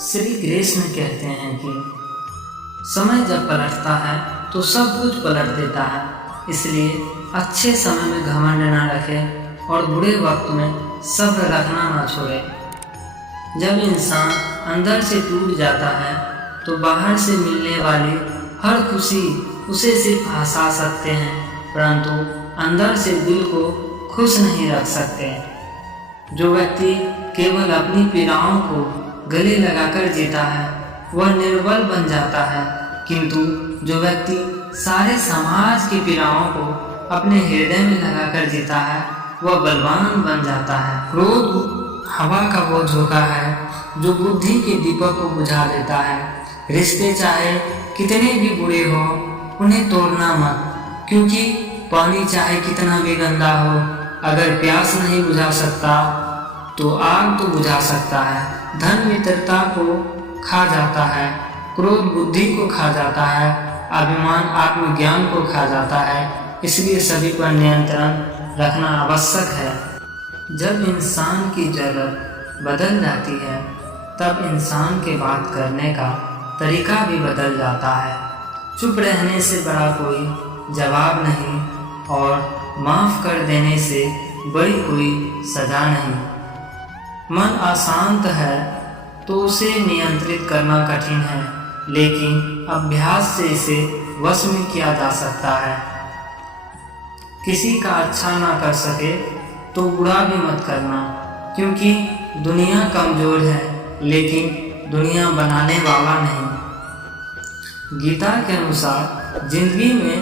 श्री कृष्ण कहते हैं कि समय जब पलटता है तो सब कुछ पलट देता है। इसलिए अच्छे समय में घमंड न रखें और बुरे वक्त में सब्र रखना न छोड़ें। जब इंसान अंदर से टूट जाता है तो बाहर से मिलने वाली हर खुशी उसे सिर्फ हंसा सकते हैं, परंतु अंदर से दिल को खुश नहीं रख सकते। जो व्यक्ति केवल अपनी पीड़ाओं को गले लगाकर जीता है वह निर्बल बन जाता है, किंतु जो व्यक्ति सारे समाज की पीड़ाओं को अपने हृदय में लगाकर जीता है वह बलवान बन जाता है। क्रोध हवा का वो झोंका है जो बुद्धि के दीपक को बुझा देता है। रिश्ते चाहे कितने भी बुरे हो उन्हें तोड़ना मत, क्योंकि पानी चाहे कितना भी गंदा हो अगर प्यास नहीं बुझा सकता तो आग तो बुझा सकता है। धन मित्रता को खा जाता है, क्रोध बुद्धि को खा जाता है, अभिमान आत्मज्ञान को खा जाता है। इसलिए सभी पर नियंत्रण रखना आवश्यक है। जब इंसान की जरूरत बदल जाती है तब इंसान के बात करने का तरीका भी बदल जाता है। चुप रहने से बड़ा कोई जवाब नहीं और माफ़ कर देने से बड़ी कोई सजा नहीं। मन अशांत है तो उसे नियंत्रित करना कठिन है, लेकिन अभ्यास से इसे वश में किया जा सकता है। किसी का अच्छा ना कर सके तो बुरा भी मत करना, क्योंकि दुनिया कमज़ोर है लेकिन दुनिया बनाने वाला नहीं। गीता के अनुसार जिंदगी में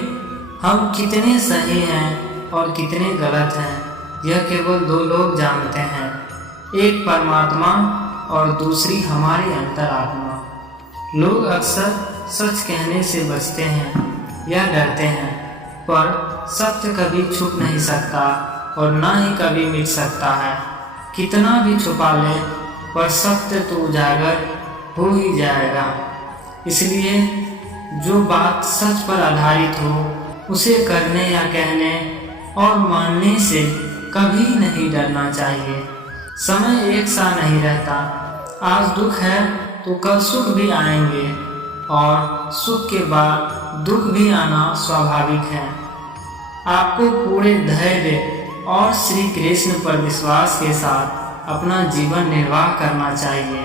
हम कितने सही हैं और कितने गलत हैं यह केवल दो लोग जानते हैं, एक परमात्मा और दूसरी हमारी अंतरात्मा। लोग अक्सर सच कहने से बचते हैं या डरते हैं, पर सत्य कभी छुप नहीं सकता और ना ही कभी मिट सकता है। कितना भी छुपा ले पर सत्य तो उजागर हो ही जाएगा। इसलिए जो बात सच पर आधारित हो उसे करने या कहने और मानने से कभी नहीं डरना चाहिए। समय एक सा नहीं रहता, आज दुख है तो कल सुख भी आएंगे और सुख के बाद दुख भी आना स्वाभाविक है। आपको पूरे धैर्य और श्री कृष्ण पर विश्वास के साथ अपना जीवन निर्वाह करना चाहिए।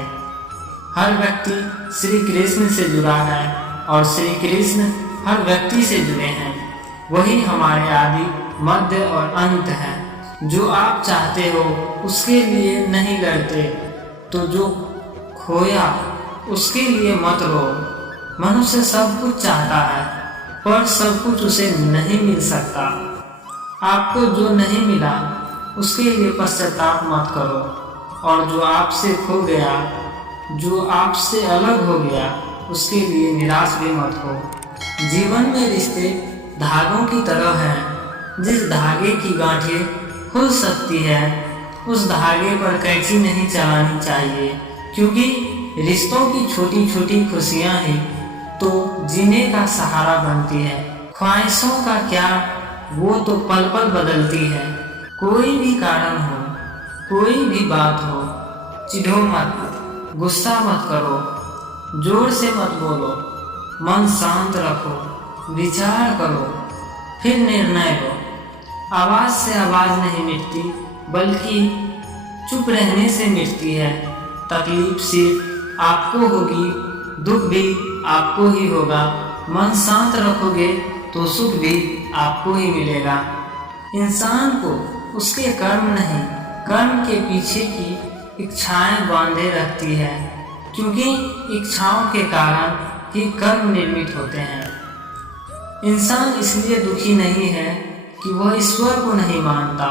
हर व्यक्ति श्री कृष्ण से जुड़ा है और श्री कृष्ण हर व्यक्ति से जुड़े हैं। वही हमारे आदि मध्य और अंत है। जो आप चाहते हो उसके लिए नहीं लड़ते तो जो खोया उसके लिए मत रो। मनुष्य सब कुछ चाहता है पर सब कुछ उसे नहीं मिल सकता। आपको जो नहीं मिला उसके लिए पश्चाताप मत करो, और जो आपसे खो गया, जो आपसे अलग हो गया, उसके लिए निराश भी मत हो। जीवन में रिश्ते धागों की तरह हैं। जिस धागे की गांठें खुल सकती है उस धागे पर कैंची नहीं चलानी चाहिए, क्योंकि रिश्तों की छोटी छोटी खुशियां ही तो जीने का सहारा बनती है। ख्वाहिशों का क्या, वो तो पल पल बदलती है। कोई भी कारण हो, कोई भी बात हो, चिढ़ो मत, गुस्सा मत करो, जोर से मत बोलो, मन शांत रखो, विचार करो, फिर निर्णय लो। आवाज़ से आवाज़ नहीं मिटती, बल्कि चुप रहने से मिटती है। तकलीफ सिर्फ आपको होगी, दुख भी आपको ही होगा। मन शांत रखोगे तो सुख भी आपको ही मिलेगा। इंसान को उसके कर्म नहीं, कर्म के पीछे की इच्छाएं बांधे रखती है, क्योंकि इच्छाओं के कारण ही कर्म निर्मित होते हैं। इंसान इसलिए दुखी नहीं है कि वह ईश्वर को नहीं मानता।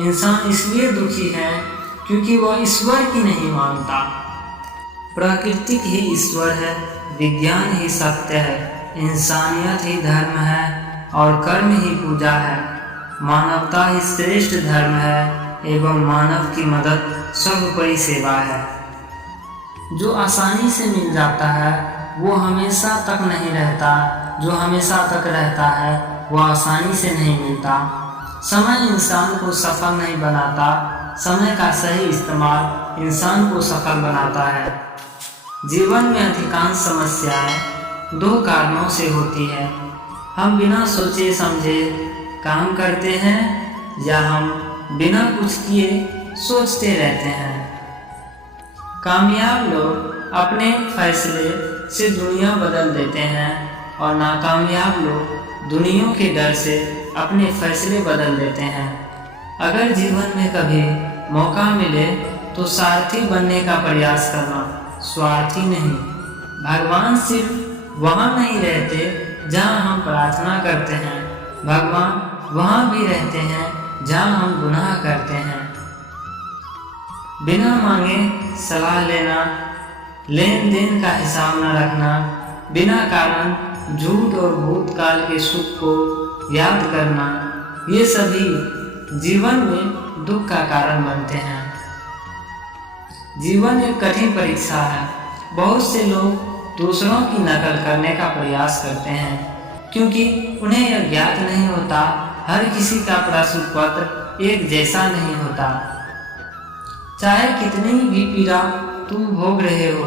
इंसान इसलिए दुखी है क्योंकि वह ईश्वर की नहीं मानता। प्रकृति ही ईश्वर है, विज्ञान ही सत्य है, इंसानियत ही धर्म है और कर्म ही पूजा है। मानवता ही श्रेष्ठ धर्म है एवं मानव की मदद सर्वोपरि सेवा है। जो आसानी से मिल जाता है वो हमेशा तक नहीं रहता, जो हमेशा तक रहता है वो आसानी से नहीं मिलता। समय इंसान को सफल नहीं बनाता, समय का सही इस्तेमाल इंसान को सफल बनाता है। जीवन में अधिकांश समस्याएं दो कारणों से होती है। हम बिना सोचे समझे काम करते हैं या हम बिना कुछ किए सोचते रहते हैं। कामयाब लोग अपने फैसले से दुनिया बदल देते हैं और नाकामयाब लोग दुनिया के डर से अपने फैसले बदल देते हैं। अगर जीवन में कभी मौका मिले तो सारथी बनने का प्रयास करना, स्वार्थी नहीं। भगवान सिर्फ वहाँ नहीं रहते जहाँ हम प्रार्थना करते हैं, भगवान वहाँ भी रहते हैं जहाँ हम गुनाह करते हैं। बिना मांगे सलाह लेना, लेन देन का हिसाब न रखना, बिना कारण झूठ और भूतकाल के सुख को याद करना, ये सभी जीवन में दुख का कारण बनते हैं। जीवन एक कठिन परीक्षा है। बहुत से लोग दूसरों की नकल करने का प्रयास करते हैं क्योंकि उन्हें यह ज्ञात नहीं होता हर किसी का प्रश्न पत्र एक जैसा नहीं होता। चाहे कितनी भी पीड़ा तुम भोग रहे हो,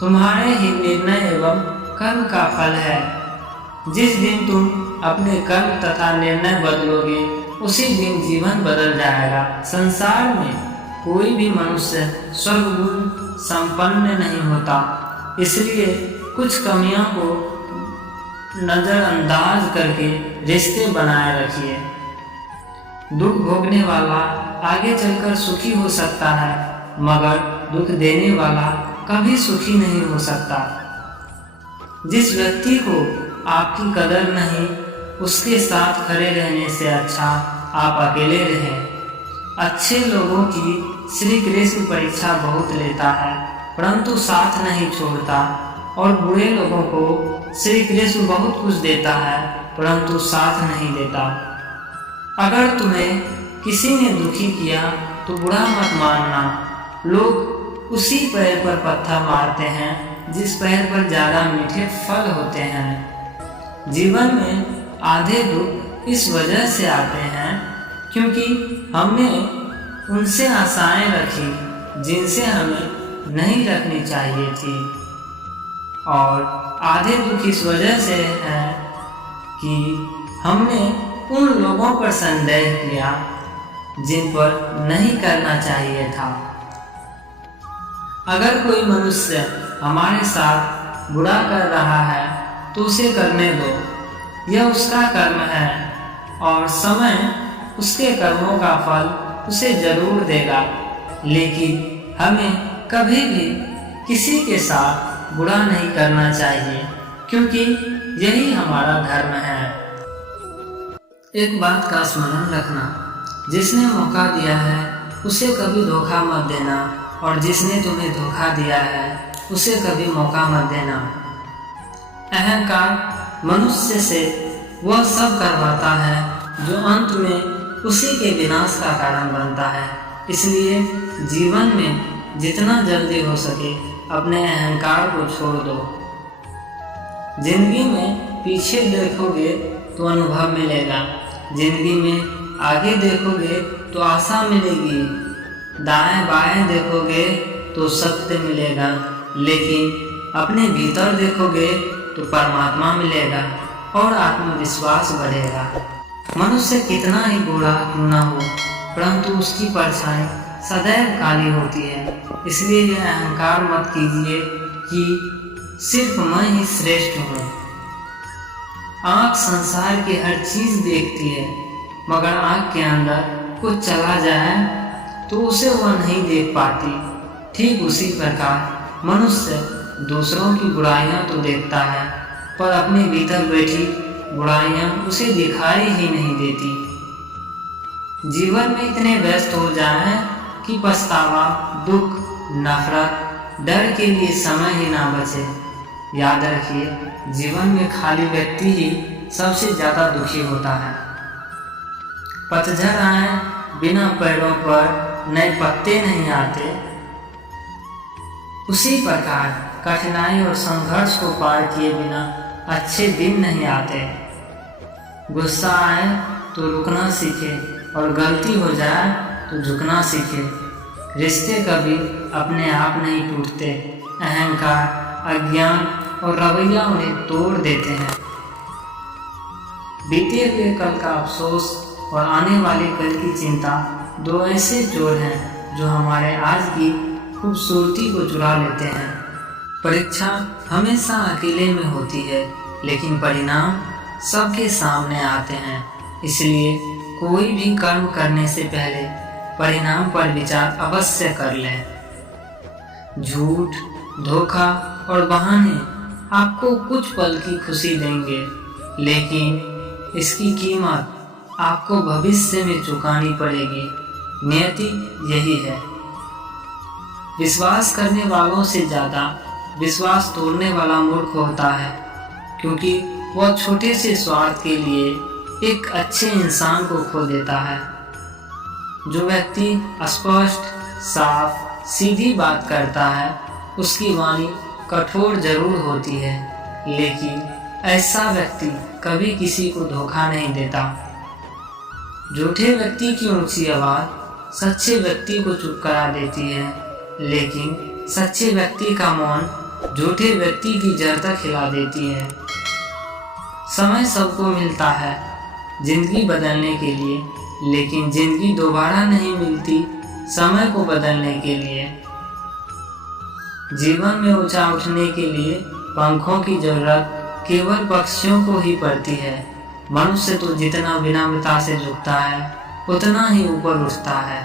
तुम्हारे ही निर्णय एवं कर्म का फल है। जिस दिन तुम अपने कर्म तथा निर्णय बदलोगे उसी दिन जीवन बदल जाएगा। संसार में कोई भी मनुष्य स्वर्गगुण संपन्न नहीं होता, इसलिए कुछ कमियों को नज़रअंदाज करके रिश्ते बनाए रखिए। दुख भोगने वाला आगे चलकर सुखी हो सकता है, मगर दुख देने वाला कभी सुखी नहीं हो सकता। जिस व्यक्ति को आपकी कदर नहीं, उसके साथ खड़े रहने से अच्छा आप अकेले रहें। अच्छे लोगों की श्री कृष्ण परीक्षा बहुत लेता है परंतु साथ नहीं छोड़ता, और बुरे लोगों को श्री कृष्ण बहुत कुछ देता है परंतु साथ नहीं देता। अगर तुम्हें किसी ने दुखी किया तो बुरा मत मानना। लोग उसी पैर पर पत्थर मारते हैं जिस पैर पर ज़्यादा मीठे फल होते हैं। जीवन में आधे दुख इस वजह से आते हैं क्योंकि हमने उनसे आशाएं रखी जिनसे हमें नहीं रखनी चाहिए थी, और आधे दुख इस वजह से है कि हमने उन लोगों पर संदेह किया जिन पर नहीं करना चाहिए था। अगर कोई मनुष्य हमारे साथ बुरा कर रहा है तो उसे करने दो, यह उसका कर्म है और समय उसके कर्मों का फल उसे जरूर देगा। लेकिन हमें कभी भी किसी के साथ बुरा नहीं करना चाहिए क्योंकि यही हमारा धर्म है। एक बात का स्मरण रखना, जिसने मौका दिया है उसे कभी धोखा मत देना, और जिसने तुम्हें धोखा दिया है उसे कभी मौका मत देना। अहंकार मनुष्य से वह सब करवाता है जो अंत में उसी के विनाश का कारण बनता है। इसलिए जीवन में जितना जल्दी हो सके अपने अहंकार को छोड़ दो। जिंदगी में पीछे देखोगे तो अनुभव मिलेगा, जिंदगी में आगे देखोगे तो आशा मिलेगी, दाएं बाएं देखोगे तो सत्य मिलेगा, लेकिन अपने भीतर देखोगे तो परमात्मा मिलेगा और आत्मविश्वास बढ़ेगा। मनुष्य कितना ही बूढ़ा क्यों ना हो परंतु उसकी परछाई सदैव काली होती है। इसलिए यह अहंकार मत कीजिए कि सिर्फ मैं ही श्रेष्ठ हूँ। आँख संसार की हर चीज देखती है, मगर आँख के अंदर कुछ चला जाए तो उसे वह नहीं देख पाती। ठीक उसी प्रकार मनुष्य दूसरों की बुराइयां तो देखता है पर अपने भीतर बैठी बुराइयां उसे दिखाई ही नहीं देती। जीवन में इतने व्यस्त हो जाएं कि पछतावा, दुख, नफरत, डर के लिए समय ही ना बचे। याद रखिए, जीवन में खाली व्यक्ति ही सबसे ज़्यादा दुखी होता है। पतझड़ आए, बिना पेड़ों पर नए पत्ते नहीं आते, उसी प्रकार कठिनाई और संघर्ष को पार किए बिना अच्छे दिन नहीं आते। गुस्सा आए तो रुकना सीखे और गलती हो जाए तो झुकना सीखे। रिश्ते कभी अपने आप नहीं टूटते, अहंकार, अज्ञान और रवैया उन्हें तोड़ देते हैं। बीते हुए कल का अफसोस और आने वाले कल की चिंता दो ऐसे चोर हैं जो हमारे आज की खूबसूरती को चुरा लेते हैं। परीक्षा हमेशा अकेले में होती है, लेकिन परिणाम सबके सामने आते हैं। इसलिए कोई भी कर्म करने से पहले परिणाम पर विचार अवश्य कर लें। झूठ, धोखा और बहाने आपको कुछ पल की खुशी देंगे, लेकिन इसकी कीमत आपको भविष्य में चुकानी पड़ेगी। नियति यही है। विश्वास करने वालों से ज़्यादा विश्वास तोड़ने वाला मूर्ख होता है, क्योंकि वह छोटे से स्वार्थ के लिए एक अच्छे इंसान को खो देता है। जो व्यक्ति स्पष्ट, साफ, सीधी बात करता है, उसकी वाणी कठोर जरूर होती है, लेकिन ऐसा व्यक्ति कभी किसी को धोखा नहीं देता। झूठे व्यक्ति की ऊंची आवाज़ सच्चे व्यक्ति को चुप करा देती है, लेकिन सच्चे व्यक्ति का मौन झूठे व्यक्ति की जड़ तक हिला देती है। समय सबको मिलता है जिंदगी बदलने के लिए, लेकिन जिंदगी दोबारा नहीं मिलती समय को बदलने के लिए। जीवन में ऊंचा उठने के लिए पंखों की जरूरत केवल पक्षियों को ही पड़ती है। मनुष्य तो जितना विनम्रता से झुकता है, उतना ही ऊपर उठता है।